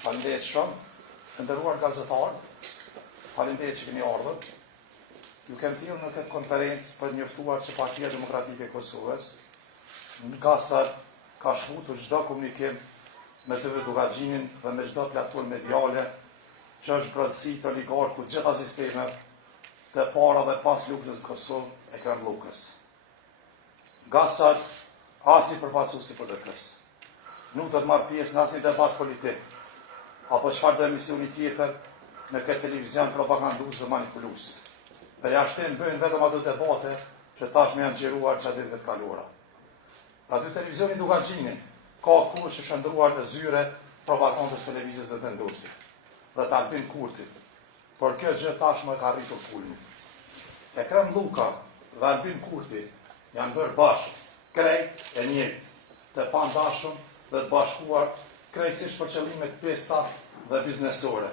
Faleminderit shumë, të nderuar gazetarë, faleminderit që keni ardhur. Ju kem thirrur në këtë konferencë për të njoftuar që Partia Demokratike e Kosovës nga sa ka shfutur çdo komunikim me TV Dugaxhinin dhe me çdo platformë mediale që është brendësi të oligarku të gjitha sistemet të para dhe pas luftës në Kosovë e Krem Lukës. Nga sa asnjë përfaqësues i PDK-s nuk do të marrë pjesë në asnjë debat politik apo çfarë do emisioni tjetër në këtë televizion propagandues dhe manipulues. Për jashtim bëjnë vetëm ato debate që tashmë janë xhiruar gjatë ditëve të kaluara. Radio televizioni Dugaxhini ka kohë që shndruar në zyre propagandës televizës së vendosit dhe të Albin Kurtit, por kjo gjë tashmë ka arritur kulmin. Krem Luka dhe Albin Kurti janë bërë bashkë, krejt e njëjtë, të pandashëm dhe të bashkuar krejtësisht për qëllime të pesta dhe biznesore.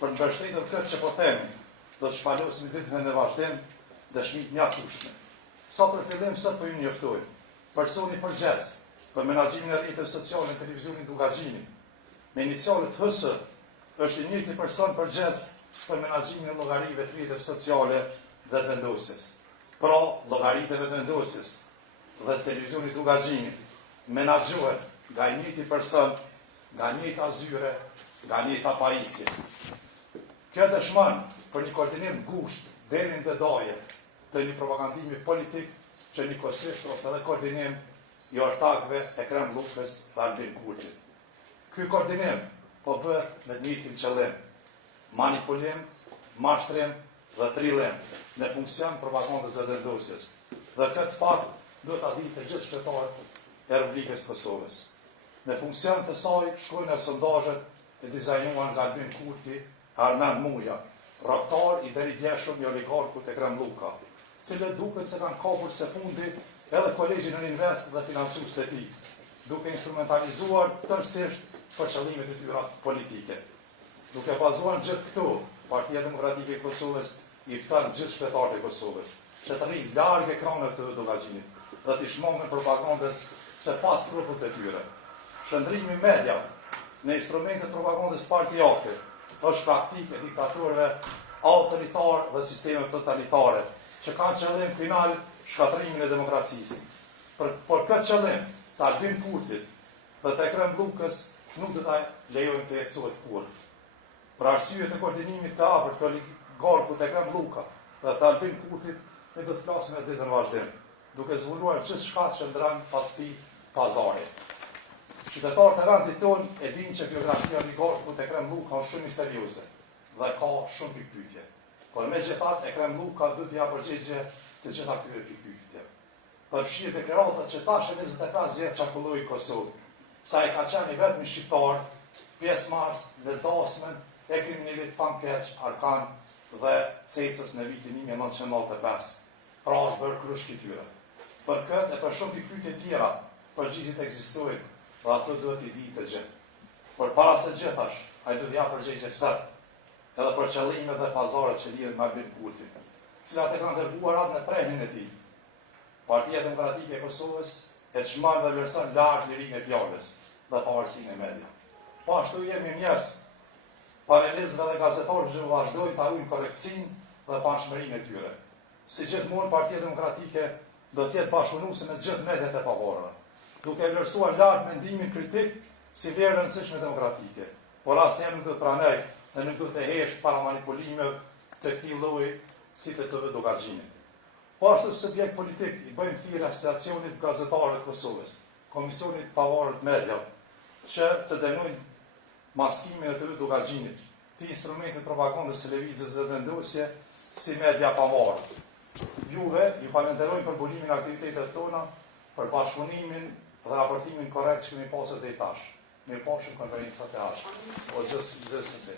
Për mbështetur këtë që po themi, do të shpalosim ditëve në vazhdim dëshmi mjaftueshme. Sa për fillim sot po ju njoftoj personi përgjegjës për menaxhimin e rrjeteve sociale në televizionin Dugaxhini, me inicialet HS, është i njëjti person përgjegjës për menaxhimin e llogarive të rrjeteve sociale dhe të vendosjes. Pra, llogaritë e vendosjes dhe televizioni Dugaxhini menaxhohen nga i njëjti person, nga njëjta zyre, nga njëjta pajisje. Kjo dëshmon për një koordinim gusht deri në daje të një propagandimi politik që njëkohësisht ofron edhe koordinim i ortakëve e Krem Lukës dhe Albin Kurtit. Ky koordinim po bëhet me të njëjtin qëllim: manipulim, mashtrim dhe trillim në funksion propagandës së vendosjes. Dhe këtë fakt duhet ta ditë të gjithë qytetarët e Republikës së Kosovës. Në funksion të saj shkruajnë sondazhet e dizajnuar nga Albin Kurti e Armand Muja, rroktar i deri djeshëm i oligarkut e Krem Luka, cilët duket se kanë kapur së fundi edhe kolegjin në Invest dhe financues të tij, duke instrumentalizuar tërësisht për qëllimet e tyre politike. Duke bazuar gjithë këtu, Partia Demokratike e Kosovës i fton gjithë qytetarët e Kosovës që të rrinë larg ekranëve të Dugaxhinit dhe të shmangën propagandës se pas rrugët e tyre. Shëndrimi i mediave në instrumentet propagandës partijake është praktikë e diktatorëve autoritar dhe sisteme totalitare që kanë qëllim final shkatrimin e demokracisë. Por këtë qëllim të Albin Kurtit dhe të Krem Lukës nuk do ta lejojmë të jetësohet kurrë. Për arsye të koordinimit të afërt të oligarkut e Krem Luka dhe të Albin Kurtit, ne do të flasim edhe ditën vazhdim, duke zbuluar gjithçka që ndron pas këtij pazari. Qytetarët e vendit tonë e dinë që biografia e oligarkut e Krem Luka është shumë misterioze dhe ka shumë pikpyetje. Por megjithatë e Krem Luka duhet t'ia përgjigjë të gjitha këtyre pikpyetjeve. Përfshirë deklaratat që tash 25 vjet çarkulloi Kosovë, sa i ka qenë vetëm shqiptar, pjesëmarrës në dasmën e kriminalit Fankeq, Arkan dhe Cecës në vitin 1995. Pra është bërë krysh këtyre. Për këtë e për shumë pikpyetje tjera, përgjigjet ekzistojnë dhe ato duhet i ditë të gjithë. Por para se gjithash, ai duhet ja përgjigje sot, edhe për qëllimet dhe pazaret që lidhen me Albin Kurtin, cilat e kanë dërguar atë në prehnin e tij. Partia Demokratike e Kosovës e çmon dhe vlerëson lart lirinë e fjalës dhe pavarësinë e media. Po ashtu jemi njerëz, panelistëve dhe gazetarët që vazhdojnë ta ruajnë korrektësinë dhe pashmërinë e tyre. Si gjithmonë, Partia Demokratike do të jetë bashkëpunuese me të gjithë mediat e pavarura, duke vlerësuar lart mendimin kritik si vlerë rëndësishme demokratike, por asnjëherë nuk do të pranoj dhe nuk do të hesht para manipulimeve të këtij lloji si të TV Dugaxhinit. Po ashtu subjekt politik i bëjmë thirrje Asociacionit Gazetarëve të Kosovës, Komisionit Pavarur të Mediave, që të denojnë maskimin e TV Dugaxhinit, të instrumentet propagandës televizive dhe vendosje si media pavarur. Juve ju falenderoj për bulimin e aktivitetet tona, për bashkëpunimin dhe raportimin korrekt që kemi pasur deri tash. Mirëpafshim konferencat e ardhshme. O gjithsesi.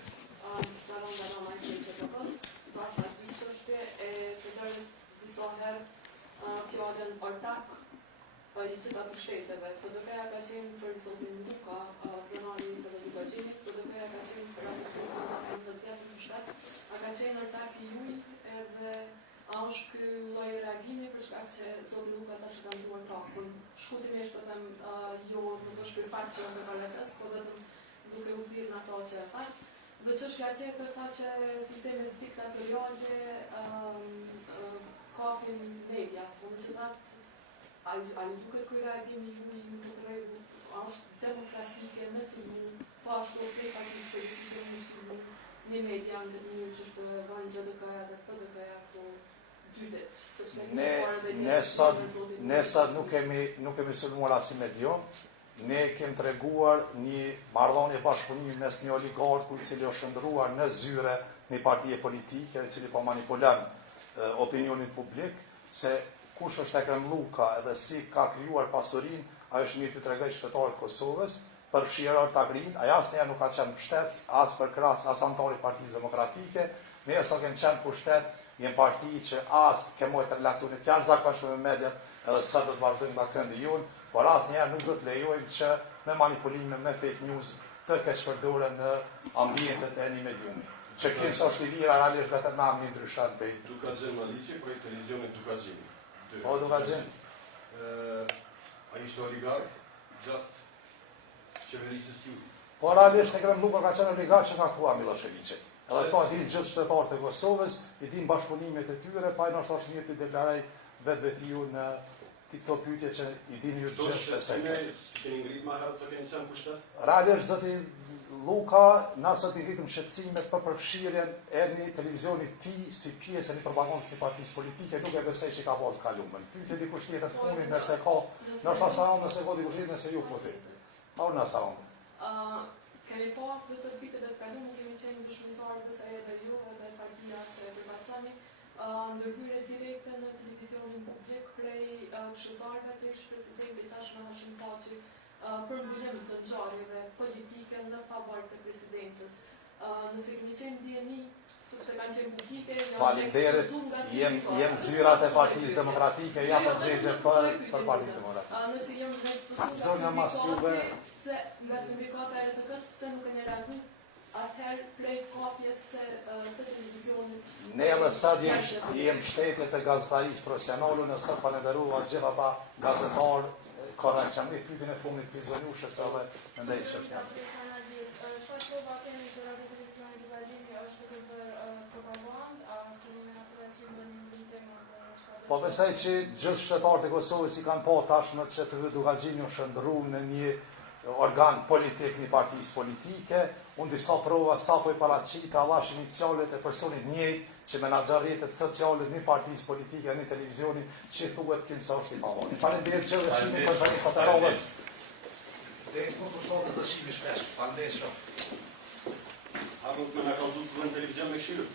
Salon dhe në majtë të PDK-s, bashkë atë është e të dërë disa herë fjallën ortak i qita për shteteve. PDK-ja ka qenë për Zotin Luka, pronari të Dugaxhinit, PDK-ja ka qenë për atë të tjetë për shtet, a ka qenë ortak i juj edhe a është ky lloj reagimi për shkak që Zoti Luka tash ka nduar takun. Shkurtimisht po them jo, nuk është ky fakt që në Kalaças, por vetëm duke u thirrë ato Dhe çështja tjetër tha që sistemet diktatoriale kapin media, po në qëllat a ju duket ky reagimi ju të regu është demokratike, mësimu, pashtu prej partisë politike mësimu, një media në një që është vajnë GDK-ja dhe PDK-ja këto dytet, sepse ne sot nuk kemi sulmuar as medium, ne kemi treguar një marrëdhënie bashkëpunimi mes një oligarku i cili është shndruar në zyre një partije politike i cili po manipulon opinionin publik, se kush është e Luka edhe si ka krijuar pasurinë, ajo është mirë të tregoj qytetarët Kosovës, përfshirë Tagrin, ajo asnjëherë nuk ka qenë pushtet, as për krahas, as antar i Partisë Demokratike, ne sa kemi qenë pushtet, jemi parti që as kemi mojt relacione të jashtëzakonshme me mediat, edhe sa do të vazhdojmë nga këndi jonë, por asnjëherë nuk do të lejojmë që me manipulime, me fake news të keq përdoren në ambientet e një mediumi. Që kinsa është i lira, realisht vetëm na më ndryshat bëj. Dukazhen Maliqi, për televizionit Dukazheni. Po, Dukazhen. A ishte oligark gjatë qeverisës ju? Po, realisht Ekrem Luka ka qenë oligark që ka kua Miloševiqi. Edhe to din gjithë qytetarët e Kosovës, i din bashkëpunimet e tyre, pa i nështë është mirë të deklarej vetë-vetiju në këto pyetje që i dini ju gjithë shpesejtë. Si keni ngrit ma herët sa keni qenë pushtet? Realisht, zoti Luka, na sot i ngritëm shqetësimet për përfshirjen e një televizionit ti si pjesë e një propagandës një partisë politike, nuk e besoj që ka pas kalumën. Pyetje dikush tjetër të fundit nëse ka, nështë asaron nëse ka dikush tjetër nëse ju po ti. Pa unë asaron. Kemi pa dhe të vitet e të kalumë, kemi qenë dëshmëtarë dhe sa edhe ju edhe partia që e përpacani, ndërhyrje direkte në televizionin publik prej këshilltarëve të ish-presidentit tashmë Hashim Thaçi për mbyllim të ngjarjeve politike në favor të presidencës. Nëse kemi qenë ndjeni, sepse kanë qenë publike, faleminderit, jem zyrat e Partisë Demokratike, jam përgjigje për Partinë Demokratike. Nëse jem në Zonja Masjuve, se nga sindikata e RTK-s pse nuk e një reagu atëherë prej kapjes së televizionit. Ne edhe sot jem shtetje të gazetarisë profesionale, në sot falenderova gjithë ata gazetarë korraqëmi pyetjen e fundit të zonushës edhe ndaj çështjes. Po besoj që gjithë qytetarët e Kosovës i kanë pa tashmë që të Dukazheni është shndruar në një organ politik një partisë politike, unë disa prova sapo i paraqita allash inicialet e personit njëjtë që menaxhon rrjetet sociale një partisë politike, një televizioni që thuhet kinsa është i pavoni. Faleminderit që shihni konferencat e radhës. Dhe në kontrashtatës të shihni shpesh. Faleminderit shumë. A nuk më na ka dhënë televizion me këshillë?